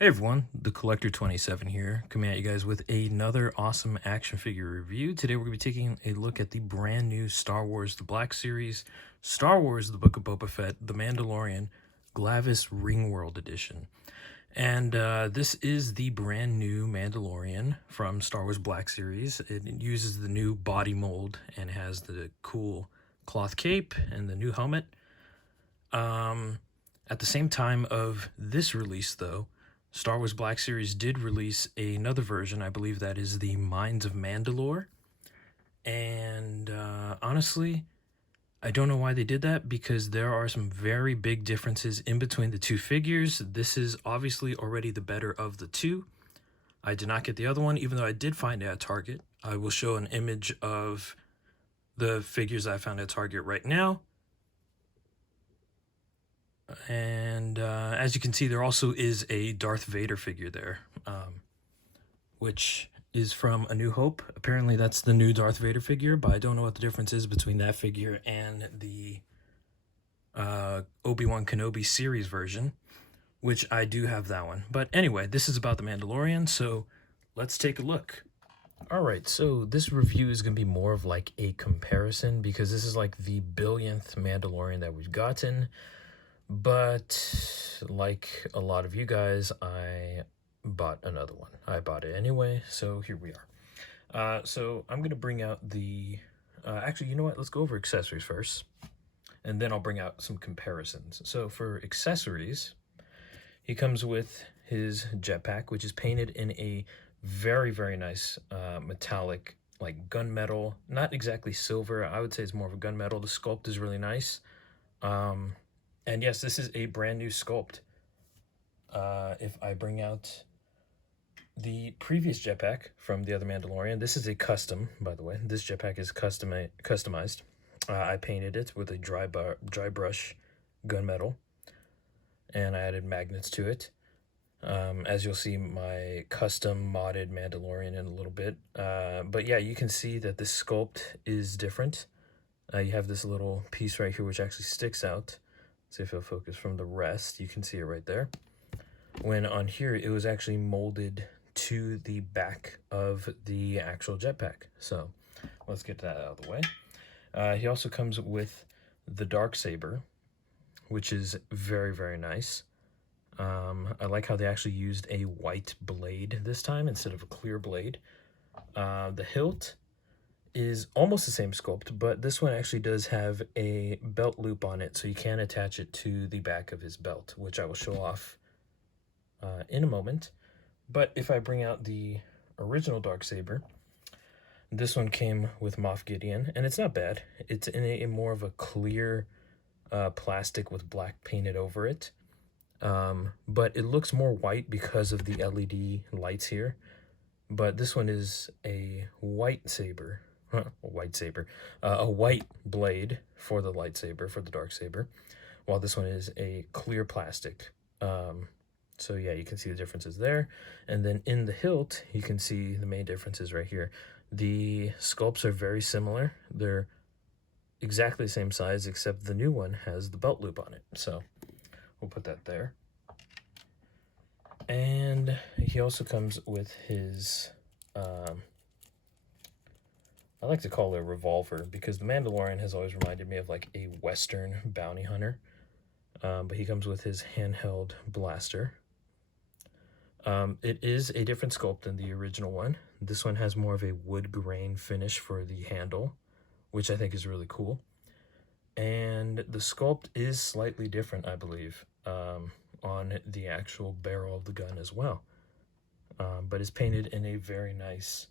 Hey everyone, the Collector 27 here, coming at you guys with another awesome action figure review. Today we're going to be taking a look at the brand new Star Wars The Black Series, Star Wars The Book of Boba Fett, The Mandalorian, Glavis Ringworld Edition. And this is the brand new Mandalorian from Star Wars Black Series. It uses the new body mold and has the cool cloth cape and the new helmet. At the same time of this release, though, Star Wars Black Series did release another version. I believe that is the Mines of Mandalore. And honestly, I don't know why they did that because there are some very big differences in between the two figures. This is obviously already the better of the two. I did not get the other one, even though I did find it at Target. I will show an image of the figures I found at Target right now. And as you can see, there also is a Darth Vader figure there, which is from A New Hope. Apparently that's the new Darth Vader figure, but I don't know what the difference is between that figure and the Obi-Wan Kenobi series version, which I do have that one. But anyway, this is about The Mandalorian, so let's take a look. Alright, so this review is going to be more of like a comparison because this is like the billionth Mandalorian that we've gotten. But like a lot of you guys, I bought another one. I bought it anyway, so here we are. So I'm going to bring out the... actually, you know what? Let's go over accessories first, and then I'll bring out some comparisons. So for accessories, he comes with his jetpack, which is painted in a very, very nice metallic, like gunmetal. Not exactly silver. I would say it's more of a gunmetal. The sculpt is really nice. And yes, this is a brand new sculpt. If I bring out the previous jetpack from the other Mandalorian, this is a custom, by the way. This jetpack is customized. I painted it with a dry brush gunmetal, and I added magnets to it. As you'll see, my custom modded Mandalorian in a little bit. But yeah, you can see that this sculpt is different. You have this little piece right here which actually sticks out. See if it'll focus from the rest. You can see it right there. When on here, it was actually molded to the back of the actual jetpack. So let's get that out of the way. He also comes with the Darksaber, which is very, very nice. I like how they actually used a white blade this time instead of a clear blade. The hilt is almost the same sculpt, but this one actually does have a belt loop on it, so you can attach it to the back of his belt, which I will show off in a moment. But if I bring out the original Darksaber, this one came with Moff Gideon, and it's not bad. It's in a more of a clear plastic with black painted over it, but it looks more white because of the LED lights here. But this one is a white saber. A white blade for the lightsaber, for the Darksaber, while this one is a clear plastic. So yeah, you can see the differences there. And then in the hilt, you can see the main differences right here. The sculpts are very similar. They're exactly the same size, except the new one has the belt loop on it. So we'll put that there. And he also comes with his... I like to call it a revolver because the Mandalorian has always reminded me of like a Western bounty hunter. But he comes with his handheld blaster. It is a different sculpt than the original one. This one has more of a wood grain finish for the handle, which I think is really cool. And the sculpt is slightly different, I believe, on the actual barrel of the gun as well. But it's painted in a very nice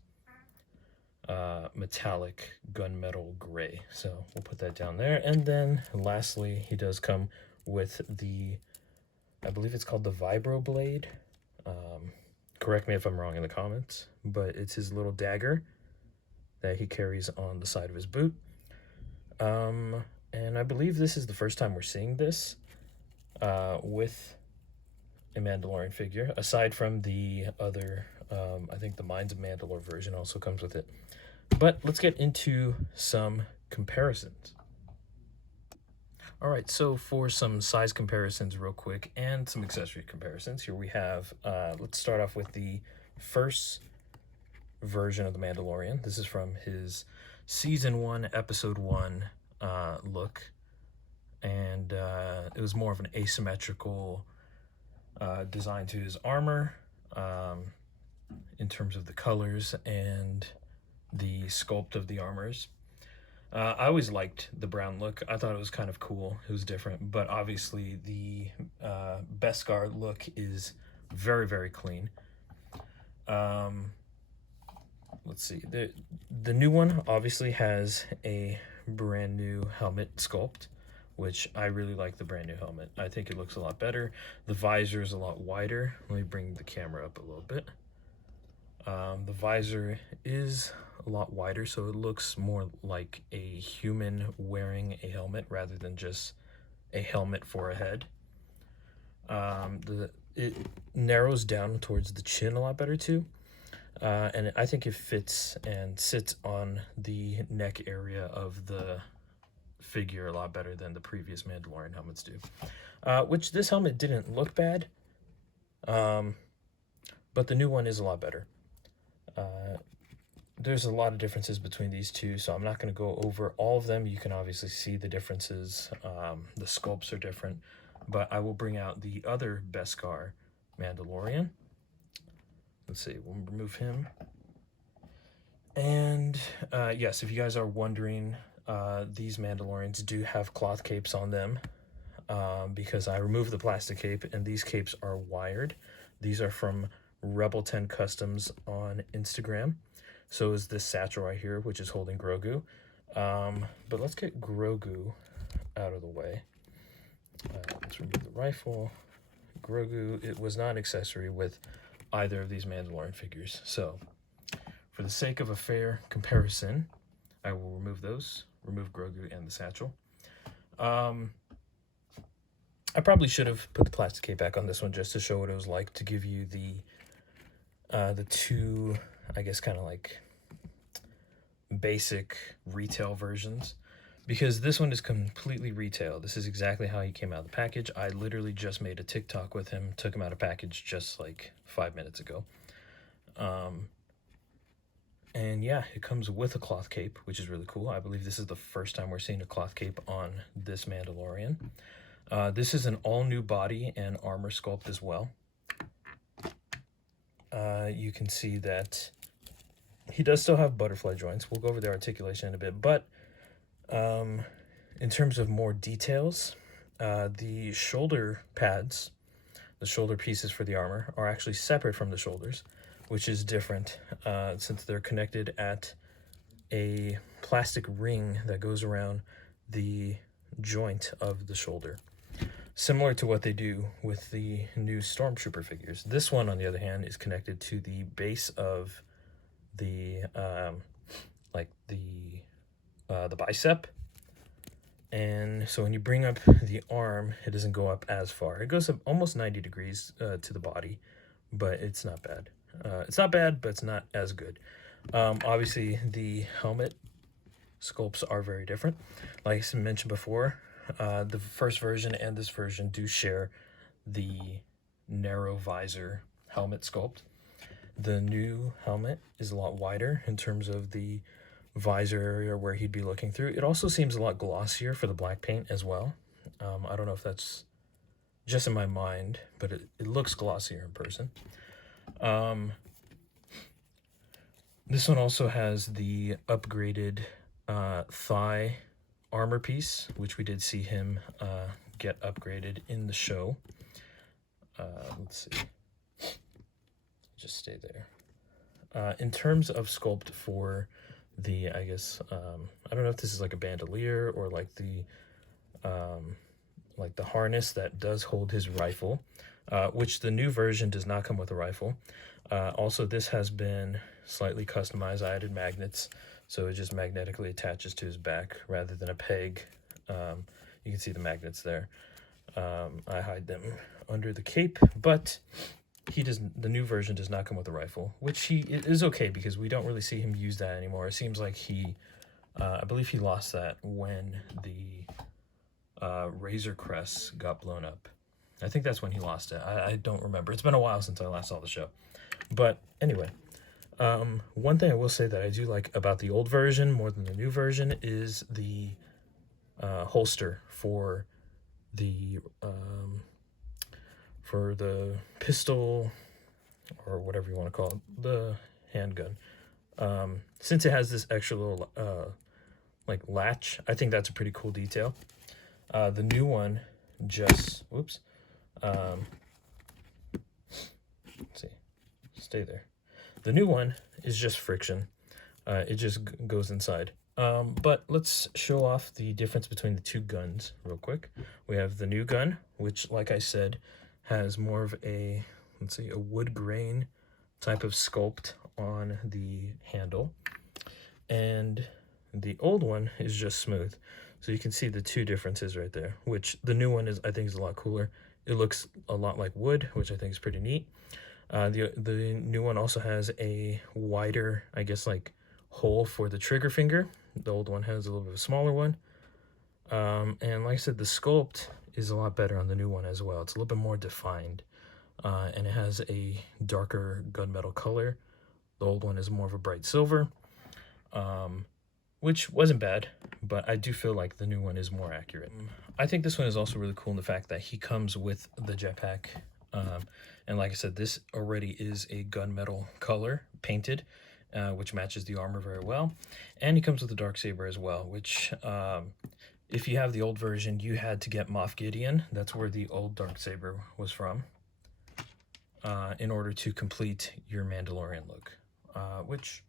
metallic gunmetal gray. So we'll put that down there. And then lastly, he does come with the, I believe it's called the Vibro Blade. Correct me if I'm wrong in the comments, but it's his little dagger that he carries on the side of his boot. And I believe this is the first time we're seeing this with a Mandalorian figure, aside from the other, I think the Mines of Mandalore version also comes with it. But let's get into some comparisons. All right, so for some size comparisons real quick and some accessory comparisons, here we have, let's start off with the first version of the Mandalorian. This is from his season 1, episode 1 look, and it was more of an asymmetrical design to his armor in terms of the colors and the sculpt of the armors. I always liked the brown look. I thought it was kind of cool. It was different, but obviously the Beskar look is very, very clean. Let's see. The new one obviously has a brand new helmet sculpt, which I really like the brand new helmet. I think it looks a lot better. The visor is a lot wider. Let me bring the camera up a little bit. The visor is a lot wider, so it looks more like a human wearing a helmet rather than just a helmet for a head. It narrows down towards the chin a lot better too, and I think it fits and sits on the neck area of the figure a lot better than the previous Mandalorian helmets do. Which this helmet didn't look bad, but the new one is a lot better. There's a lot of differences between these two, so I'm not going to go over all of them. You can obviously see the differences. The sculpts are different, but I will bring out the other Beskar Mandalorian. Let's see, we'll remove him. And yes, if you guys are wondering, these Mandalorians do have cloth capes on them because I removed the plastic cape, and these capes are wired. These are from Rebel 10 Customs on Instagram. So is this satchel right here, which is holding Grogu. But let's get Grogu out of the way. Let's remove the rifle. Grogu, it was not an accessory with either of these Mandalorian figures. So for the sake of a fair comparison, I will remove those, remove Grogu and the satchel. I probably should have put the plastic cape back on this one just to show what it was like, to give you the two, I guess, kind of like basic retail versions, because this one is completely retail. This is exactly how he came out of the package. I literally just made a TikTok with him, took him out of package just like 5 minutes ago. And yeah, it comes with a cloth cape, which is really cool. I believe this is the first time we're seeing a cloth cape on this Mandalorian. This is an all new body and armor sculpt as well. You can see that he does still have butterfly joints. We'll go over the articulation in a bit, but in terms of more details, the shoulder pads, the shoulder pieces for the armor, are actually separate from the shoulders, which is different since they're connected at a plastic ring that goes around the joint of the shoulder, similar to what they do with the new Stormtrooper figures. This one, on the other hand, is connected to the base of the the bicep, and so when you bring up the arm, it doesn't go up as far. It goes up almost 90 degrees to the body, but it's not bad. It's not bad, but it's not as good. Obviously, the helmet sculpts are very different. Like I mentioned before, the first version and this version do share the narrow visor helmet sculpt. The new helmet is a lot wider in terms of the visor area where he'd be looking through. It also seems a lot glossier for the black paint as well. I don't know if that's just in my mind, but it looks glossier in person. This one also has the upgraded thigh armor piece, which we did see him get upgraded in the show. Let's see. Just stay there. In terms of sculpt for the, I guess, I don't know if this is like a bandolier or like the harness that does hold his rifle, which the new version does not come with a rifle. Also, this has been slightly customized. I added magnets, so it just magnetically attaches to his back rather than a peg. You can see the magnets there. I hide them under the cape, but the new version does not come with a rifle, which it is okay because we don't really see him use that anymore. It seems like I believe he lost that when the Razor Crest got blown up. I think that's when he lost it. I don't remember. It's been a while since I last saw the show. But anyway, one thing I will say that I do like about the old version more than the new version is the holster for the pistol, or whatever you want to call it, the handgun. Since it has this extra little like latch, I think that's a pretty cool detail. The new one just, whoops, let's see, stay there. The new one is just friction. It just goes inside. But let's show off the difference between the two guns real quick. We have the new gun, which, like I said, has more of a, let's see, a wood grain type of sculpt on the handle. And the old one is just smooth. So you can see the two differences right there, which the new one is, I think, is a lot cooler. It looks a lot like wood, which I think is pretty neat. The new one also has a wider, I guess, like hole for the trigger finger. The old one has a little bit of a smaller one. And like I said, the sculpt is a lot better on the new one as well. It's a little bit more defined, and it has a darker gunmetal color. The old one is more of a bright silver, which wasn't bad, but I do feel like the new one is more accurate. I think this one is also really cool in the fact that he comes with the jetpack. And like I said, this already is a gunmetal color painted, which matches the armor very well. And he comes with the Darksaber as well, which, if you have the old version, you had to get Moff Gideon. That's where the old Darksaber was from, in order to complete your Mandalorian look, which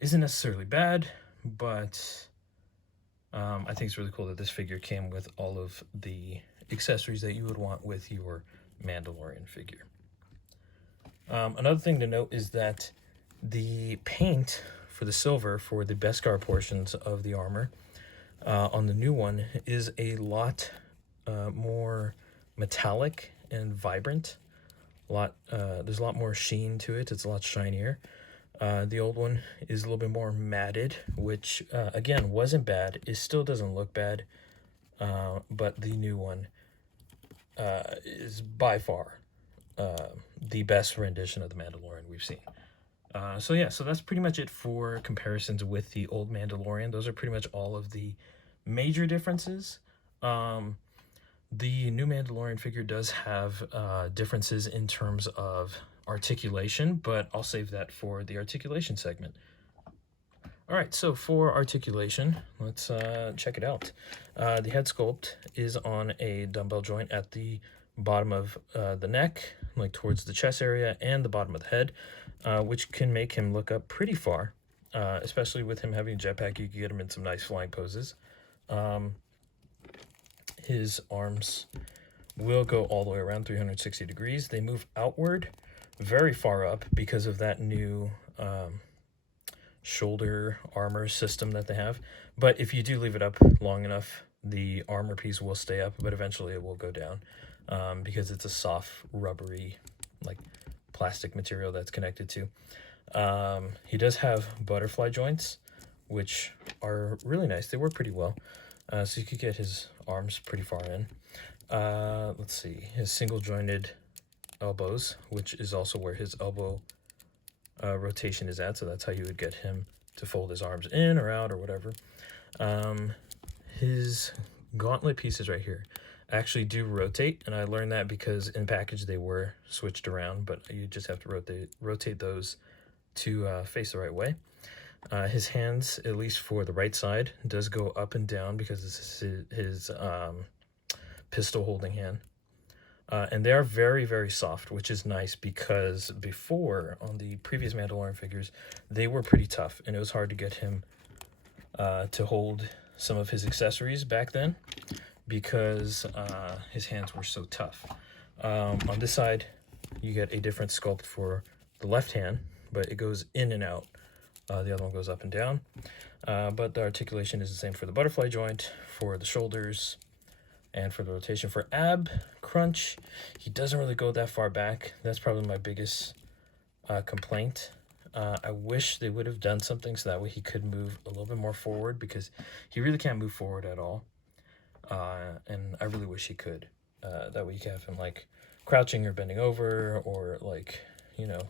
isn't necessarily bad, but I think it's really cool that this figure came with all of the accessories that you would want with your Mandalorian figure. Another thing to note is that the paint for the silver for the Beskar portions of the armor on the new one is a lot more metallic and vibrant. There's a lot more sheen to it. It's a lot shinier. The old one is a little bit more matted, which again wasn't bad. It still doesn't look bad, but the new one is by far the best rendition of the Mandalorian we've seen. So yeah, so that's pretty much it for comparisons with the old Mandalorian. Those are pretty much all of the major differences. The new Mandalorian figure does have differences in terms of articulation, but I'll save that for the articulation segment. All right, so for articulation, let's check it out. The head sculpt is on a dumbbell joint at the bottom of the neck, like towards the chest area, and the bottom of the head, which can make him look up pretty far, especially with him having a jetpack. You can get him in some nice flying poses. His arms will go all the way around 360 degrees. They move outward very far up because of that new shoulder armor system that they have. But if you do leave it up long enough, the armor piece will stay up, but eventually it will go down because it's a soft, rubbery, like plastic material that's connected to. He does have butterfly joints, which are really nice. They work pretty well. So you could get his arms pretty far in. Let's see, his single jointed elbows, which is also where his elbow rotation is at. So that's how you would get him to fold his arms in or out or whatever. His gauntlet pieces right here actually do rotate, and I learned that because in package they were switched around, but you just have to rotate those to face the right way. His hands, at least for the right side, does go up and down because this is his pistol holding hand. And they are very, very soft, which is nice because before, on the previous Mandalorian figures, they were pretty tough, and it was hard to get him to hold some of his accessories back then because his hands were so tough. On this side, you get a different sculpt for the left hand, but it goes in and out. The other one goes up and down. But the articulation is the same for the butterfly joint, for the shoulders, and for the rotation. For ab crunch, he doesn't really go that far back. That's probably my biggest complaint. I wish they would have done something so that way he could move a little bit more forward, because he really can't move forward at all. and I really wish he could. That way you can have him like crouching or bending over, or like, you know,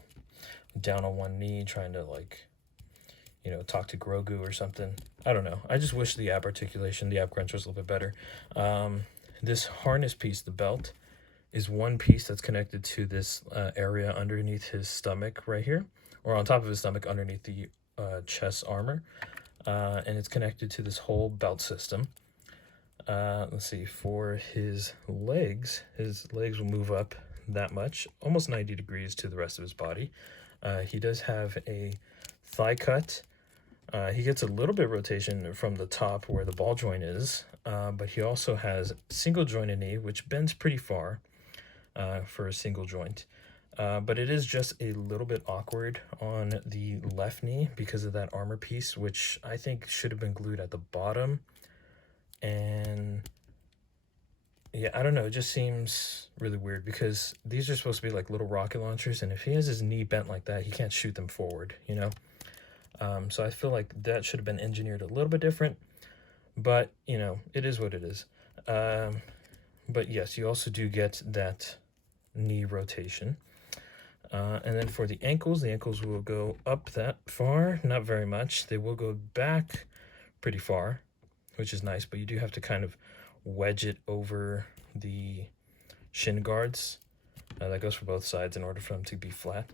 down on one knee trying to like, you know, talk to Grogu or something. I don't know. I just wish the ab articulation, the ab crunch was a little bit better. This harness piece, the belt, is one piece that's connected to this area underneath his stomach right here, or on top of his stomach underneath the chest armor. And it's connected to this whole belt system. Let's see, for his legs will move up that much, almost 90 degrees to the rest of his body. He does have a thigh cut. He gets a little bit of rotation from the top where the ball joint is, but he also has single jointed knee, which bends pretty far for a single joint. But it is just a little bit awkward on the left knee because of that armor piece, which I think should have been glued at the bottom. And yeah, I don't know, it just seems really weird because these are supposed to be like little rocket launchers, and if he has his knee bent like that, he can't shoot them forward, you know? So I feel like that should have been engineered a little bit different, but, you know, it is what it is. But yes, you also do get that knee rotation. And then for the ankles will go up that far, not very much. They will go back pretty far, which is nice, but you do have to kind of wedge it over the shin guards. That goes for both sides in order for them to be flat.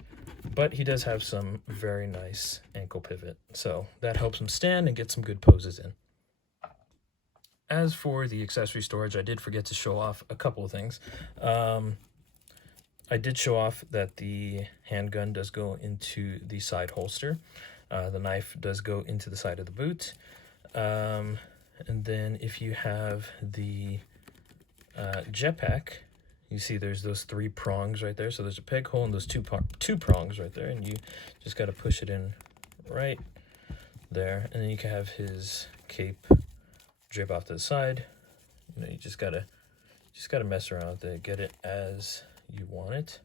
But he does have some very nice ankle pivot, so that helps him stand and get some good poses in. As for the accessory storage, I did forget to show off a couple of things. I did show off that the handgun does go into the side holster. The knife does go into the side of the boot. And then if you have the jetpack, you see there's those 3 prongs right there. So there's a peg hole and those two prongs right there. And you just got to push it in right there. And then you can have his cape drape off to the side. You know, you just gotta mess around with it, get it as you want it,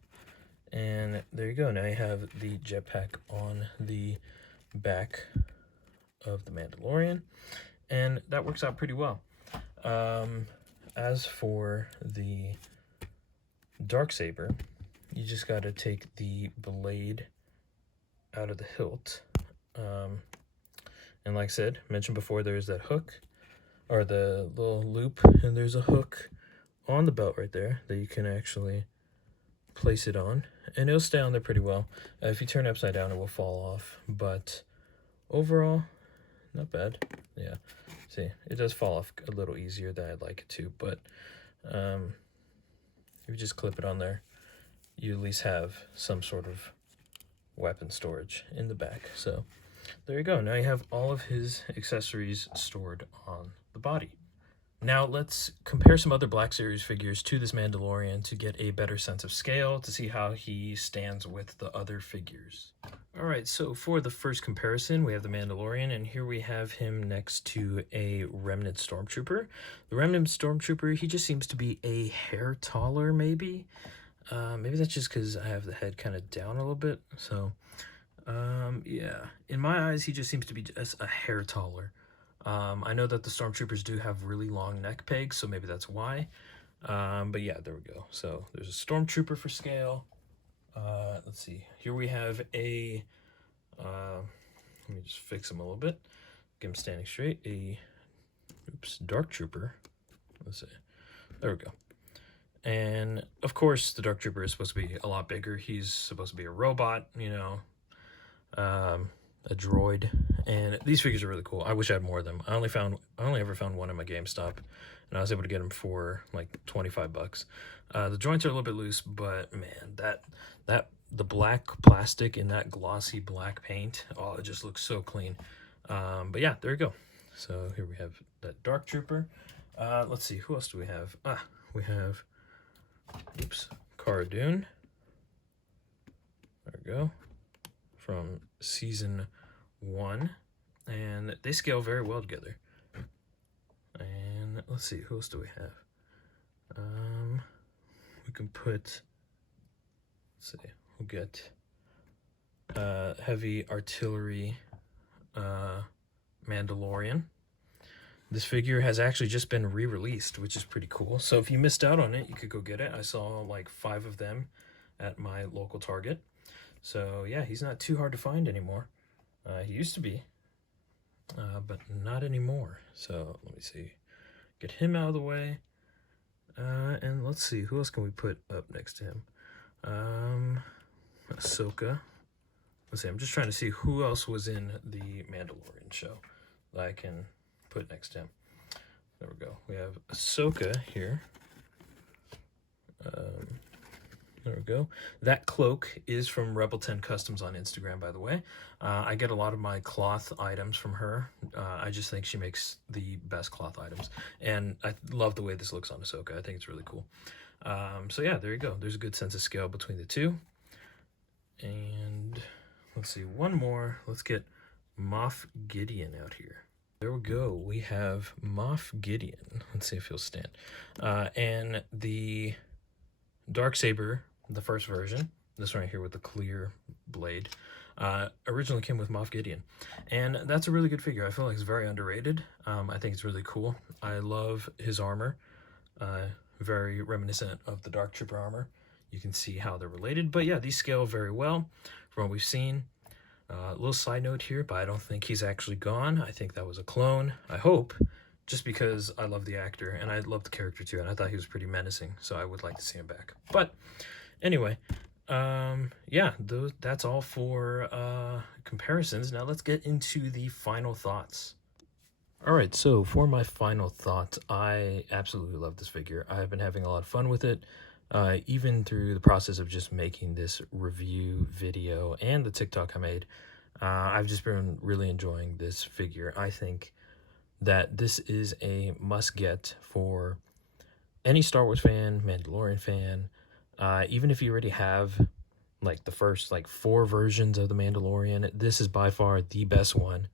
and there you go. Now you have the jetpack on the back of the Mandalorian, and that works out pretty well. As for the Darksaber, you just got to take the blade out of the hilt, and like I said, mentioned before, there's that hook, or the little loop, and there's a hook on the belt right there that you can actually place it on, and it'll stay on there pretty well. If you turn it upside down, it will fall off, but overall, not bad. Yeah, see, it does fall off a little easier than I'd like it to, but if you just clip it on there, you at least have some sort of weapon storage in the back. So there you go. Now you have all of his accessories stored on the body. Now let's compare some other Black Series figures to this Mandalorian to get a better sense of scale, to see how he stands with the other figures. Alright, so for the first comparison, we have the Mandalorian, and here we have him next to a Remnant Stormtrooper. The Remnant Stormtrooper, he just seems to be a hair taller, maybe? Maybe that's just because I have the head kind of down a little bit, so... yeah, in my eyes, he just seems to be just a hair taller. I know that the Stormtroopers do have really long neck pegs, so maybe that's why. But yeah, there we go. So there's a Stormtrooper for scale. Let's see. Here we have a, let me just fix him a little bit. Get him standing straight. Dark Trooper. Let's see. There we go. And of course, the Dark Trooper is supposed to be a lot bigger. He's supposed to be a robot, you know, a droid, and these figures are really cool. I wish I had more of them. I only ever found one in my GameStop, and I was able to get them for like 25 bucks. The joints are a little bit loose, but man, the black plastic in that glossy black paint, oh, it just looks so clean. But yeah, there you go. So here we have that Dark Trooper. Let's see, who else do we have? We have, Cara Dune. There we go. From season 1, and they scale very well together. And let's see, who else do we have? We can put, let's see, we'll get heavy artillery Mandalorian. this figure has actually just been re-released, which is pretty cool. So if you missed out on it, you could go get it. I saw like 5 of them at my local Target. So yeah, he's not too hard to find anymore. He used to be, but not anymore. So let me see. Get him out of the way. And let's see, who else can we put up next to him? Ahsoka. Let's see, I'm just trying to see who else was in the Mandalorian show that I can put next to him. There we go. We have Ahsoka here. There we go. That cloak is from Rebel 10 Customs on Instagram, by the way. I get a lot of my cloth items from her. I just think she makes the best cloth items. And I love the way this looks on Ahsoka. I think it's really cool. So yeah, there you go. There's a good sense of scale between the two. And let's see, one more. Let's get Moff Gideon out here. There we go. We have Moff Gideon. Let's see if he'll stand. And the Darksaber, the first version, this one right here with the clear blade, originally came with Moff Gideon. And that's a really good figure. I feel like it's very underrated. I think it's really cool. I love his armor. Very reminiscent of the Dark Trooper armor. You can see how they're related. But yeah, these scale very well from what we've seen. Little side note here, but I don't think he's actually gone. I think that was a clone. I hope. Just because I love the actor, and I love the character too, and I thought he was pretty menacing, so I would like to see him back. But anyway, yeah, that's all for comparisons. Now let's get into the final thoughts. All right, so for my final thoughts, I absolutely love this figure. I've been having a lot of fun with it, even through the process of just making this review video and the TikTok I made. I've just been really enjoying this figure. I think that this is a must-get for any Star Wars fan, Mandalorian fan, even if you already have like the first 4 versions of the Mandalorian. This is by far the best one.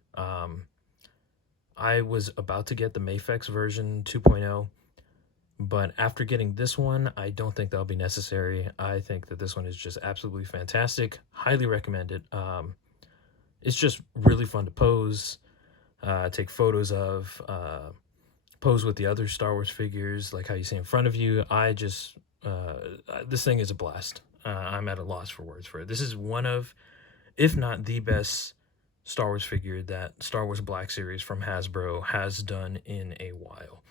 I was about to get the Mafex version 2.0, but after getting this one, I don't think that'll be necessary. I think that this one is just absolutely fantastic. Highly recommend it. It's just really fun to pose. Take photos of, pose with the other Star Wars figures, like how you see in front of you. I just, this thing is a blast. I'm at a loss for words for it. This is one of, if not the best Star Wars figure that Star Wars Black Series from Hasbro has done in a while.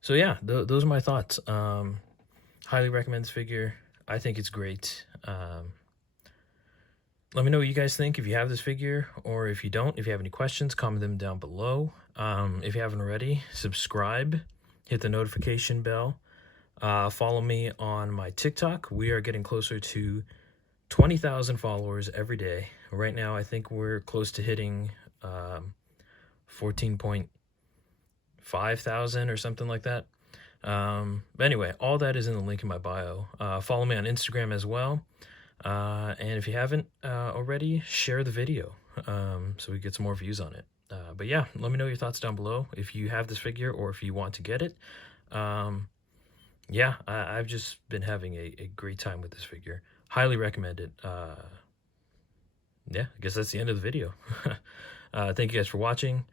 So yeah, those are my thoughts. Highly recommend this figure. I think it's great. Let me know what you guys think if you have this figure, or if you don't. If you have any questions, comment them down below. If you haven't already, subscribe, hit the notification bell. Follow me on my TikTok. We are getting closer to 20,000 followers every day. Right now, I think we're close to hitting 14.5 thousand or something like that. But anyway, all that is in the link in my bio. Follow me on Instagram as well. And if you haven't already, share the video so we get some more views on it. But yeah, let me know your thoughts down below if you have this figure or if you want to get it. Yeah, I've just been having a great time with this figure. Highly recommend it. Yeah, I guess that's the end of the video. Thank you guys for watching.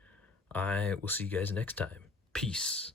I will see you guys next time. Peace.